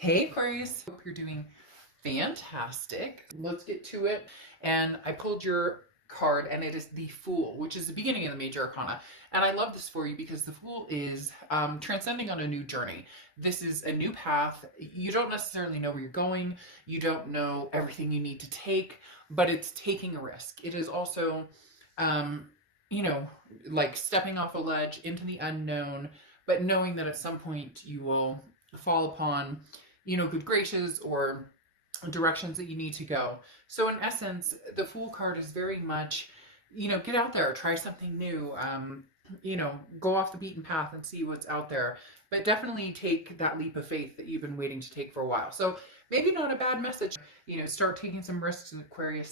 Hey Aquarius, hope you're doing fantastic. Let's get to it. And I pulled your card and it is the Fool, which is the beginning of the major arcana. And I love this for you because the Fool is transcending on a new journey. This is a new path. You don't necessarily know where you're going. You don't know everything you need to take, but it's taking a risk. It is also, you know, like stepping off a ledge into the unknown, but knowing that at some point you will fall upon good graces or directions that you need to go. So in essence, the Fool card is very much, get out there, try something new, go off the beaten path and see what's out there. But definitely take that leap of faith that you've been waiting to take for a while. So maybe not a bad message. Start taking some risks in Aquarius.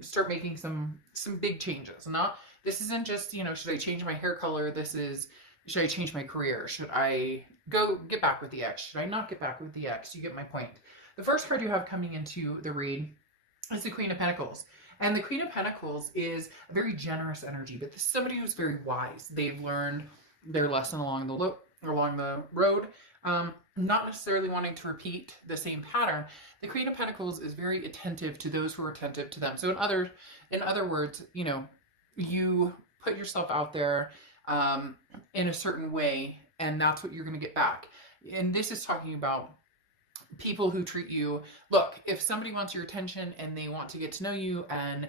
Start making some big changes. This isn't just should I change my hair color? This is, should I change my career? Should I get back with the ex? Should I not get back with the ex? You get my point. The first card you have coming into the read is the Queen of Pentacles. And the Queen of Pentacles is a very generous energy, but this is somebody who's very wise. They've learned their lesson along the road, not necessarily wanting to repeat the same pattern. The Queen of Pentacles is very attentive to those who are attentive to them. So in other words, you put yourself out there in a certain way, and that's what you're going to get back. And this is talking about people who treat you. Look, if somebody wants your attention and they want to get to know you and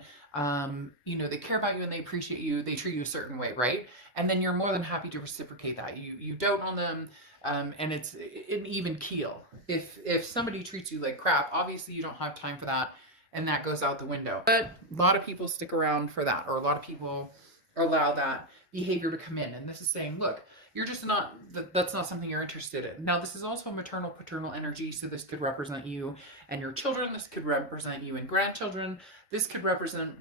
they care about you and they appreciate you, they treat you a certain way, right? And then you're more than happy to reciprocate that. You dote on them, and it's an even keel. If somebody treats you like crap, obviously you don't have time for that, and that goes out the window. But a lot of people stick around for that, or a lot of people allow that behavior to come in. And this is saying, look, you're just not, that's not something you're interested in. Now, this is also maternal, paternal energy. So this could represent you and your children. This could represent you and grandchildren. This could represent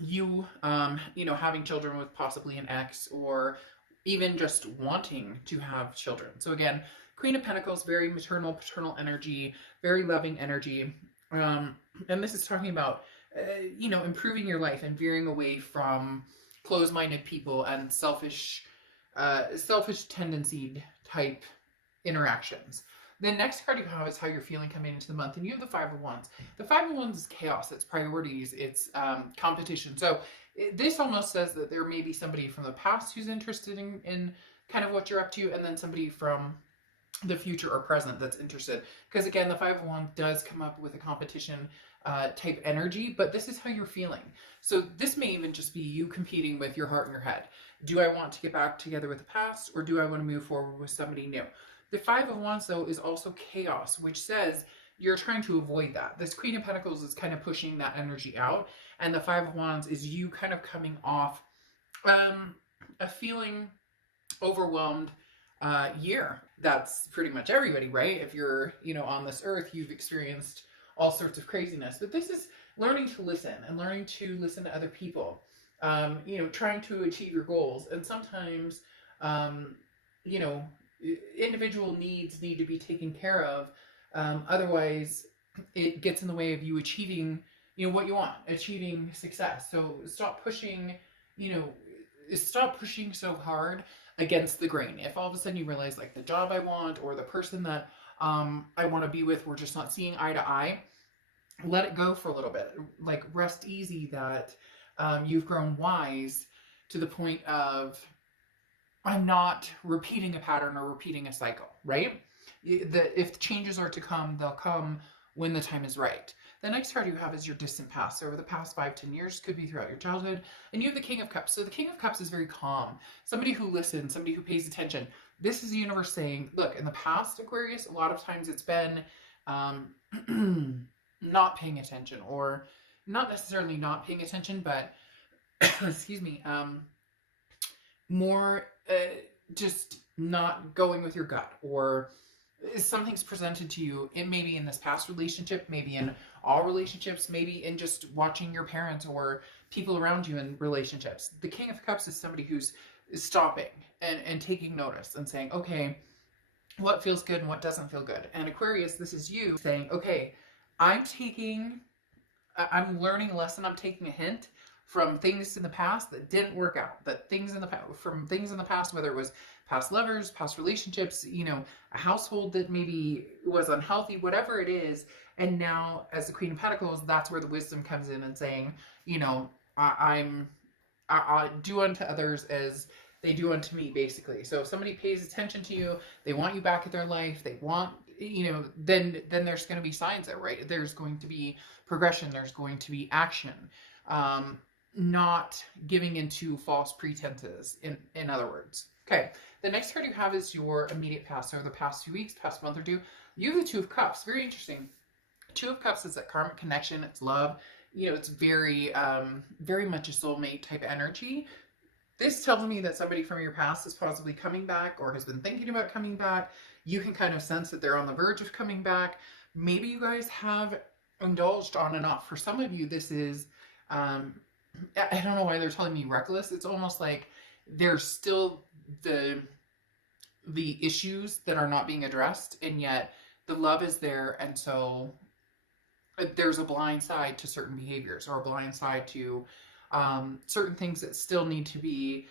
you, having children with possibly an ex, or even just wanting to have children. So again, Queen of Pentacles, very maternal, paternal energy, very loving energy. And this is talking about, improving your life and veering away from closed-minded people and selfish tendency type interactions. The next card you have is how you're feeling coming into the month, and you have the Five of Wands. The Five of Wands is chaos, it's priorities, it's competition. So this almost says that there may be somebody from the past who's interested in kind of what you're up to, and then somebody from the future or present that's interested. Because again, the Five of Wands does come up with a competition type energy, but this is how you're feeling. So this may even just be you competing with your heart and your head. Do I want to get back together with the past, or do I want to move forward with somebody new? The Five of Wands, though, is also chaos, which says you're trying to avoid that. This Queen of Pentacles is kind of pushing that energy out, and the Five of Wands is you kind of coming off a feeling overwhelmed year. That's pretty much everybody, right? If you're, on this earth, you've experienced all sorts of craziness. But this is learning to listen and learning to listen to other people, trying to achieve your goals. And sometimes, individual needs need to be taken care of. Otherwise, it gets in the way of you achieving, what you want, achieving success. So stop pushing so hard against the grain. If all of a sudden you realize, like, the job I want or the person that I want to be with, we're just not seeing eye to eye, let it go for a little bit. Like, rest easy that you've grown wise to the point of, I'm not repeating a pattern or repeating a cycle, right? If changes are to come, they'll come when the time is right. The next card you have is your distant past. So over the past 5-10 years, could be throughout your childhood. And you have the King of Cups. So the King of Cups is very calm. Somebody who listens, somebody who pays attention. This is the universe saying, look, in the past, Aquarius, a lot of times it's been not paying attention, or not necessarily not paying attention, but excuse me, more just not going with your gut, or something's presented to you. It may be in this past relationship, maybe in all relationships, maybe in just watching your parents or people around you in relationships. The King of Cups is somebody who's stopping and taking notice and saying, okay, what feels good and what doesn't feel good. And Aquarius, this is you saying, okay, I'm learning a lesson, I'm taking a hint from things in the past that didn't work out, that things in the past, from things in the past, whether it was past lovers, past relationships, you know, a household that maybe was unhealthy, whatever it is. And now, as the Queen of Pentacles, that's where the wisdom comes in and saying, you know, I do unto others as they do unto me, basically. So if somebody pays attention to you, they want you back in their life, they want, you know, then there's going to be signs there, right? There's going to be progression, there's going to be action. Not giving into false pretenses, in other words. Okay, the next card you have is your immediate past, so the past few weeks, past month or two. You have the Two of Cups. Very interesting. Two of Cups is that karmic connection. It's love. You know, it's very, very much a soulmate type energy. This tells me that somebody from your past is possibly coming back or has been thinking about coming back. You can kind of sense that they're on the verge of coming back. Maybe you guys have indulged on and off. For some of you, this is, I don't know why they're telling me reckless. It's almost like there's still the issues that are not being addressed, and yet the love is there, and so there's a blind side to certain behaviors, or a blind side to certain things that still need to be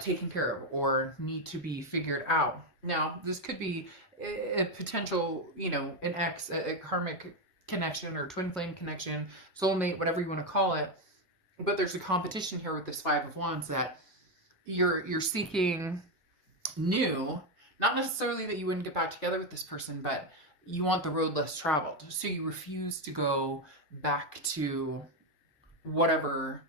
taken care of or need to be figured out. Now, this could be a potential, you know, an ex, a karmic connection or twin flame connection, soulmate, whatever you want to call it. But there's a competition here with this Five of Wands that you're seeking new, not necessarily that you wouldn't get back together with this person, but you want the road less traveled. So you refuse to go back to whatever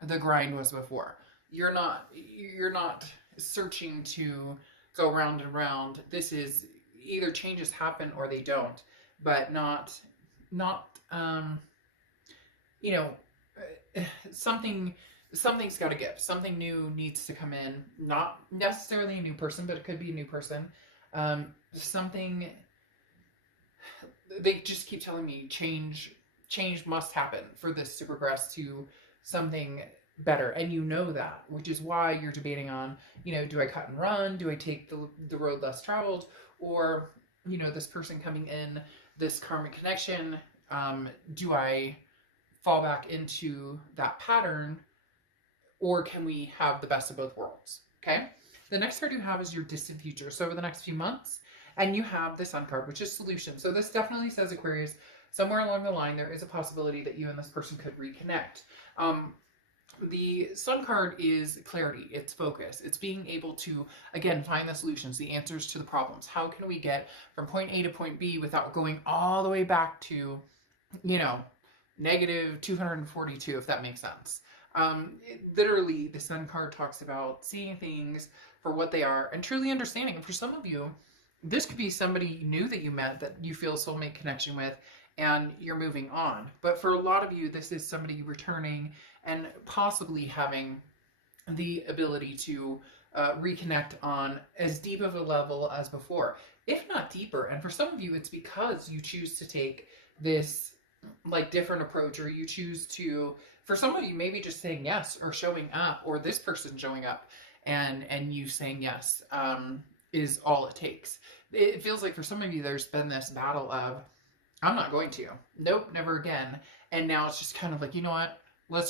the grind was before. You're not searching to go round and round. This is either changes happen or they don't, but not you know, something's got to give. Something new needs to come in. Not necessarily a new person, but it could be a new person. Something, they just keep telling me change must happen for this to progress to something better. And you know that, which is why you're debating on, you know, do I cut and run? Do I take the road less traveled? Or, you know, this person coming in, this karmic connection, do I fall back into that pattern, or can we have the best of both worlds? Okay. The next card you have is your distant future. So over the next few months, and you have the Sun card, which is solution. So this definitely says, Aquarius, somewhere along the line, there is a possibility that you and this person could reconnect. The Sun card is clarity, it's focus, it's being able to, again, find the solutions, the answers to the problems. How can we get from point A to point B without going all the way back to, you know, negative 242, if that makes sense. Literally, the Sun card talks about seeing things for what they are and truly understanding. And for some of you, this could be somebody new that you met that you feel a soulmate connection with, and you're moving on. But for a lot of you, this is somebody returning and possibly having the ability to reconnect on as deep of a level as before, if not deeper. And for some of you, it's because you choose to take this like different approach, or you choose to, for some of you, maybe just saying yes or showing up, or this person showing up and you saying yes is all it takes. It feels like for some of you, there's been this battle of, I'm not going to, nope, never again. And now it's just kind of like, you know what, we'll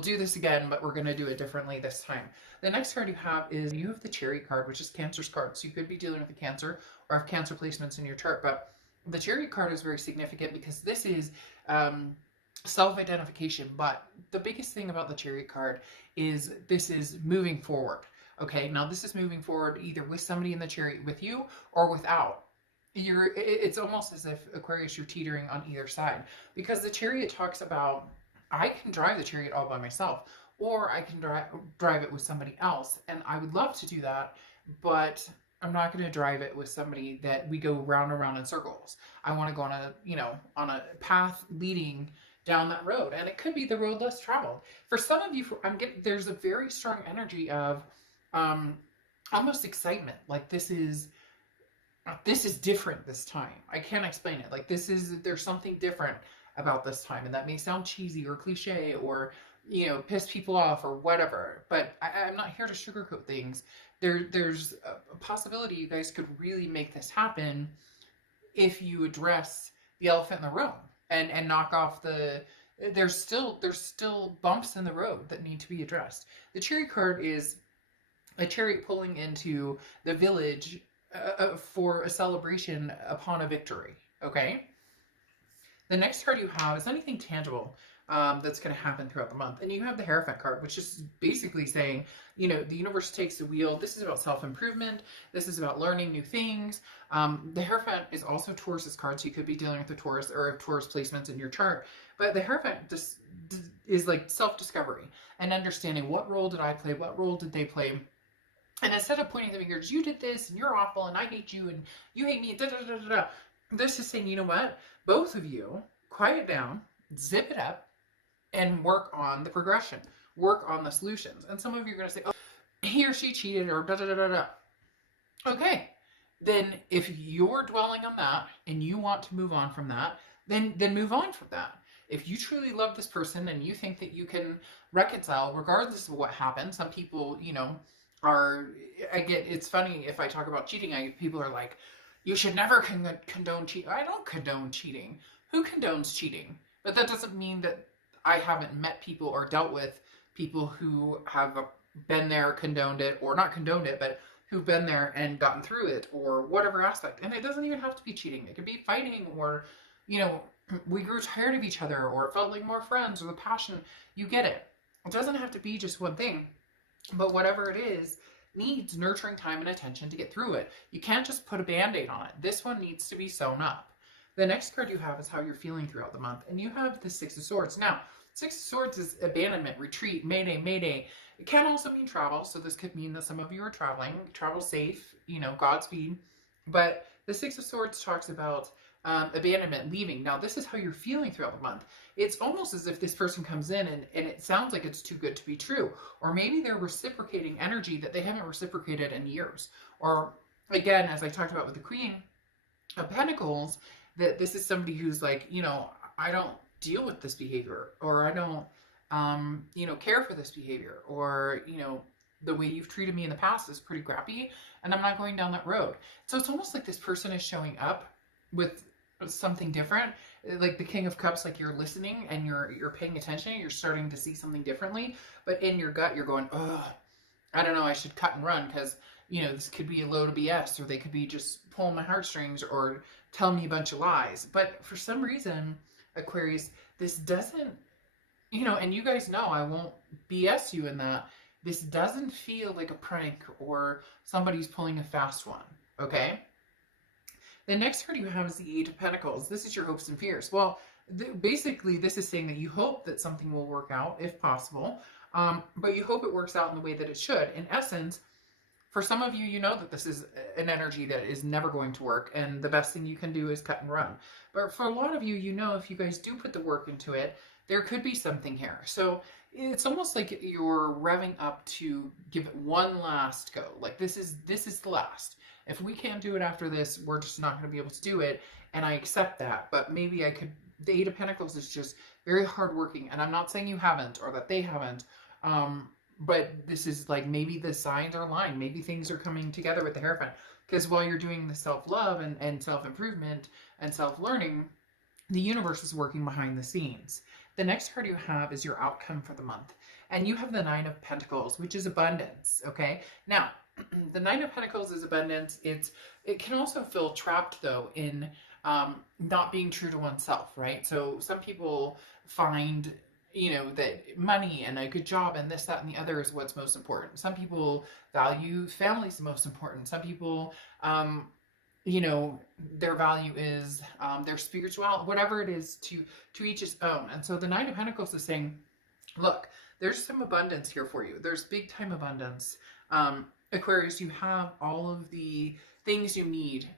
do this again, but we're going to do it differently this time. The next card you have the Chariot card, which is Cancer's card. So you could be dealing with a Cancer or have Cancer placements in your chart, but the Chariot card is very significant because this is self-identification. But the biggest thing about the Chariot card is this is moving forward. Okay, now this is moving forward either with somebody in the chariot with you or without. It's almost as if, Aquarius, you're teetering on either side, because the Chariot talks about, I can drive the chariot all by myself, or I can drive it with somebody else, and I would love to do that, but I'm not going to drive it with somebody that we go round and round in circles. I want to go on a path leading down that road, and it could be the road less traveled. For some of you, there's a very strong energy of almost excitement, like this is different this time. I can't explain it. Like there's something different about this time, and that may sound cheesy or cliche or, you know, piss people off or whatever, but I'm not here to sugarcoat things. There's a possibility you guys could really make this happen if you address the elephant in the room and knock off the there's still bumps in the road that need to be addressed. The Chariot card is a chariot pulling into the village for a celebration upon a victory. Okay. The next card you have is anything tangible that's going to happen throughout the month. And you have the Hierophant card, which is basically saying, the universe takes the wheel. This is about self-improvement. This is about learning new things. The Hierophant is also Taurus's card, so you could be dealing with the Taurus or Taurus placements in your chart. But the Hierophant just is like self-discovery and understanding, what role did I play? What role did they play? And instead of pointing the fingers, you did this, and you're awful, and I hate you, and you hate me, da da da da da. This is saying, you know what? Both of you, quiet down, zip it up, and work on the progression. Work on the solutions. And some of you are going to say, oh, he or she cheated, or da da da da da. Okay. Then if you're dwelling on that, and you want to move on from that, then move on from that. If you truly love this person, and you think that you can reconcile, regardless of what happened, some people, it's funny if I talk about cheating, people are like, you should never condone cheating. I don't condone cheating. Who condones cheating? But that doesn't mean that I haven't met people or dealt with people who have been there, condoned it, or not condoned it, but who've been there and gotten through it, or whatever aspect. And it doesn't even have to be cheating. It could be fighting, or, we grew tired of each other, or it felt like more friends, or the passion. You get it. It doesn't have to be just one thing. But whatever it is, needs nurturing time and attention to get through it. You can't just put a band-aid on it. This one needs to be sewn up. The next card you have is how you're feeling throughout the month. And you have the Six of Swords. Now, Six of Swords is abandonment, retreat, mayday, mayday. It can also mean travel. So this could mean that some of you are traveling. Travel safe, Godspeed. But the Six of Swords talks about abandonment, leaving. Now, this is how you're feeling throughout the month. It's almost as if this person comes in and it sounds like it's too good to be true. Or maybe they're reciprocating energy that they haven't reciprocated in years. Or, again, as I talked about with the Queen of Pentacles, that this is somebody who's like, I don't deal with this behavior, or I don't, care for this behavior, or, the way you've treated me in the past is pretty crappy, and I'm not going down that road. So it's almost like this person is showing up with something different, like the King of Cups, like you're listening and you're paying attention, you're starting to see something differently, but in your gut you're going, oh, I don't know, I should cut and run, because this could be a load of BS, or they could be just pulling my heartstrings or telling me a bunch of lies. But for some reason, Aquarius, this doesn't, and you guys know I won't BS you in that, this doesn't feel like a prank or somebody's pulling a fast one, okay? The next card you have is the Eight of Pentacles. This is your hopes and fears. Well, basically, this is saying that you hope that something will work out, if possible, but you hope it works out in the way that it should. In essence, for some of you, you know that this is an energy that is never going to work, and the best thing you can do is cut and run. But for a lot of you, if you guys do put the work into it, there could be something here. So it's almost like you're revving up to give it one last go. Like this is the last. If we can't do it after this, we're just not going to be able to do it. And I accept that. But maybe I could. The Eight of Pentacles is just very hardworking. And I'm not saying you haven't, or that they haven't. But this is like, maybe the signs are aligned. Maybe things are coming together with the Hierophant. Because while you're doing the self-love and self-improvement and self-learning, the universe is working behind the scenes. The next card you have is your outcome for the month. And you have the Nine of Pentacles, which is abundance, okay? Now, the Nine of Pentacles is abundance. It can also feel trapped, though, in not being true to oneself, right? So some people find, that money and a good job and this, that, and the other is what's most important. Some people value family is the most important. Some people, their value is their spirituality, whatever it is, to each his own. And so the Nine of Pentacles is saying, look, there's some abundance here for you. There's big time abundance. Aquarius, you have all of the things you need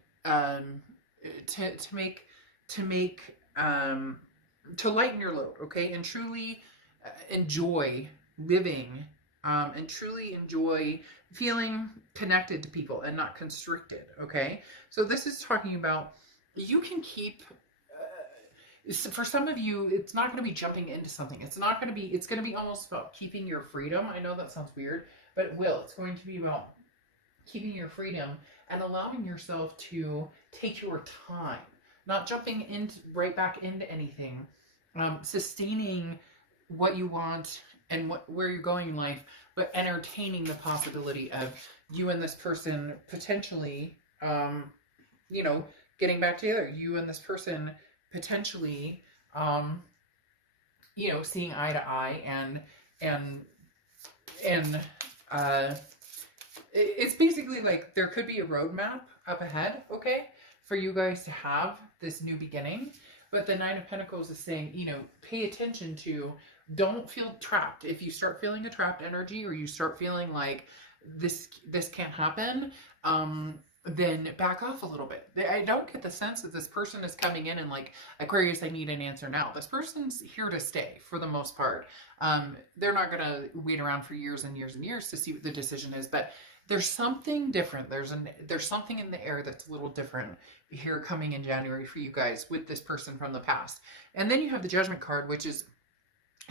to lighten your load, okay, and truly enjoy living, and truly enjoy feeling connected to people and not constricted, okay? So this is talking about, you can keep, for some of you, it's not going to be jumping into something. It's going to be almost about keeping your freedom. I know that sounds weird, but it will. It's going to be about keeping your freedom and allowing yourself to take your time, not jumping right back into anything sustaining what you want and where you're going in life, but entertaining the possibility of you and this person potentially, you know, getting back together. You and this person potentially, um, you know, seeing eye to eye, and and uh, it's basically like there could be a roadmap up ahead, okay, for you guys to have this new beginning. But the Nine of Pentacles is saying, you know, pay attention to, don't feel trapped. If you start feeling a trapped energy, or you start feeling like this can't happen, then back off a little bit. I don't get the sense that this person is coming in and like, Aquarius, I need an answer now. This person's here to stay for the most part. They're not going to wait around for years and years and years to see what the decision is, but there's something different. There's something in the air that's a little different here coming in January for you guys with this person from the past. And then you have the Judgment card, which is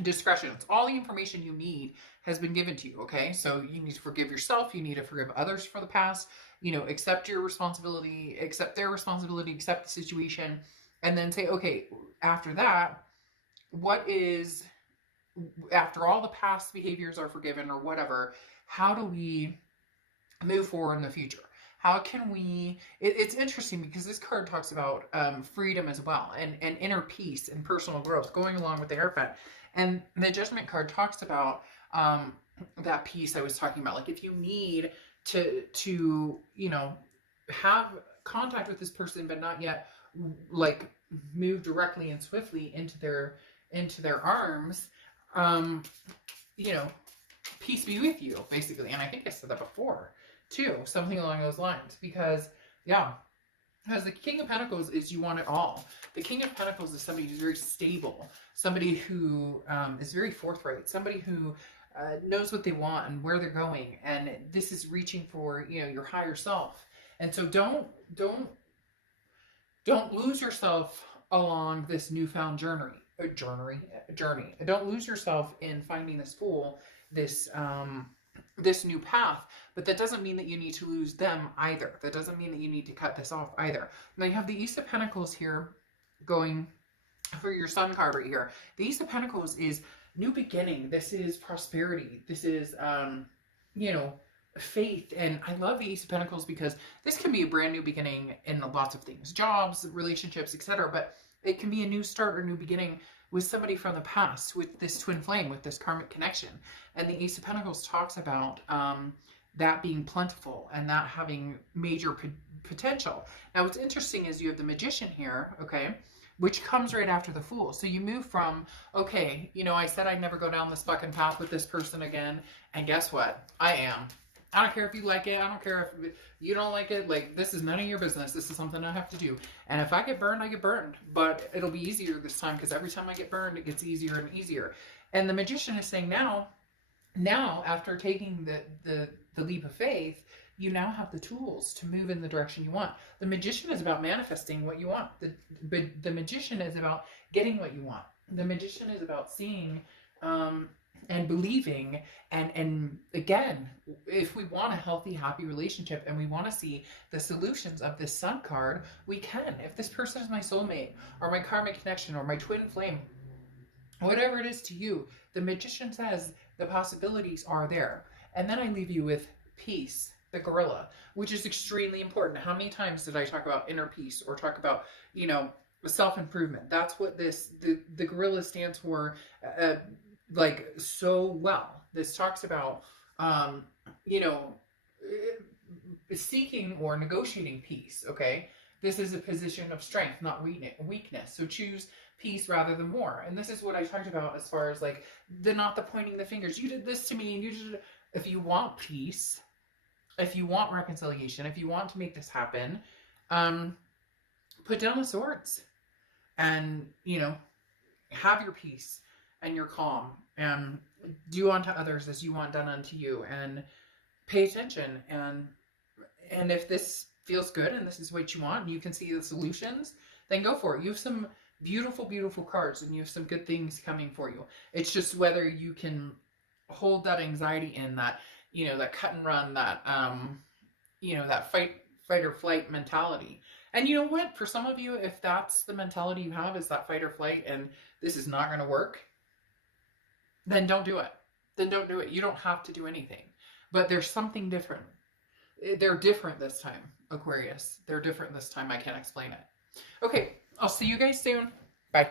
discretion. It's all the information you need has been given to you, okay? So you need to forgive yourself, you need to forgive others for the past, you know, accept your responsibility, accept their responsibility, accept the situation, and then say, okay, after that, what is, after all the past behaviors are forgiven or whatever, how do we move forward in the future? How can we, it's interesting because this card talks about freedom as well, and inner peace and personal growth going along with the Hierophant. And the Judgment card talks about that peace I was talking about. Like if you need to, you know, have contact with this person, but not yet like move directly and swiftly into their arms, you know, peace be with you, basically. And I think I said that before too, something along those lines, because yeah, because the King of Pentacles is you want it all. The King of Pentacles is somebody who's very stable, somebody who is very forthright, somebody who knows what they want and where they're going, and this is reaching for, you know, your higher self. And so don't lose yourself along this newfound journey. Don't lose yourself in finding this Fool, this new path, but that doesn't mean that you need to lose them either. That doesn't mean that you need to cut this off either. Now you have the Ace of Pentacles here going for your Sun card right here. The Ace of Pentacles is new beginning. This is prosperity. This is, you know, faith. And I love the Ace of Pentacles because this can be a brand new beginning in lots of things, jobs, relationships, etc. But it can be a new start or new beginning with somebody from the past, with this twin flame, with this karmic connection. And the Ace of Pentacles talks about that being plentiful and that having major potential. Now what's interesting is you have the Magician here, okay, which comes right after the Fool. So you move from, okay, you know, I said I'd never go down this fucking path with this person again, and guess what? I am. I don't care if you like it. I don't care if you don't like it. Like, this is none of your business. This is something I have to do. And if I get burned, I get burned. But it'll be easier this time, because every time I get burned, it gets easier and easier. And the Magician is saying now after taking the leap of faith, you now have the tools to move in the direction you want. The Magician is about manifesting what you want. The Magician is about getting what you want. The Magician is about seeing and believing, and again, if we want a healthy, happy relationship and we want to see the solutions of this Sun card, we can. If this person is my soulmate or my karmic connection or my twin flame, whatever it is to you, the Magician says the possibilities are there. And then I leave you with peace, the gorilla, which is extremely important. How many times did I talk about inner peace or talk about, you know, self-improvement? That's what the gorilla stands for, like, so well. This talks about, you know, seeking or negotiating peace, okay? This is a position of strength, not weakness. So choose peace rather than war. And this is what I talked about as far as, like, not the pointing the fingers. You did this to me, and you did. If you want peace, if you want reconciliation, if you want to make this happen, put down the swords and, you know, have your peace and your calm, and do unto others as you want done unto you, and pay attention. And if this feels good and this is what you want and you can see the solutions, then go for it. You have some beautiful, beautiful cards, and you have some good things coming for you. It's just whether you can hold that anxiety in, that, you know, that cut and run, that, you know, that fight or flight mentality. And you know what? For some of you, if that's the mentality you have, is that fight or flight and this is not going to work, then don't do it. Then don't do it. You don't have to do anything. But there's something different. They're different this time, Aquarius. They're different this time. I can't explain it. Okay, I'll see you guys soon. Bye.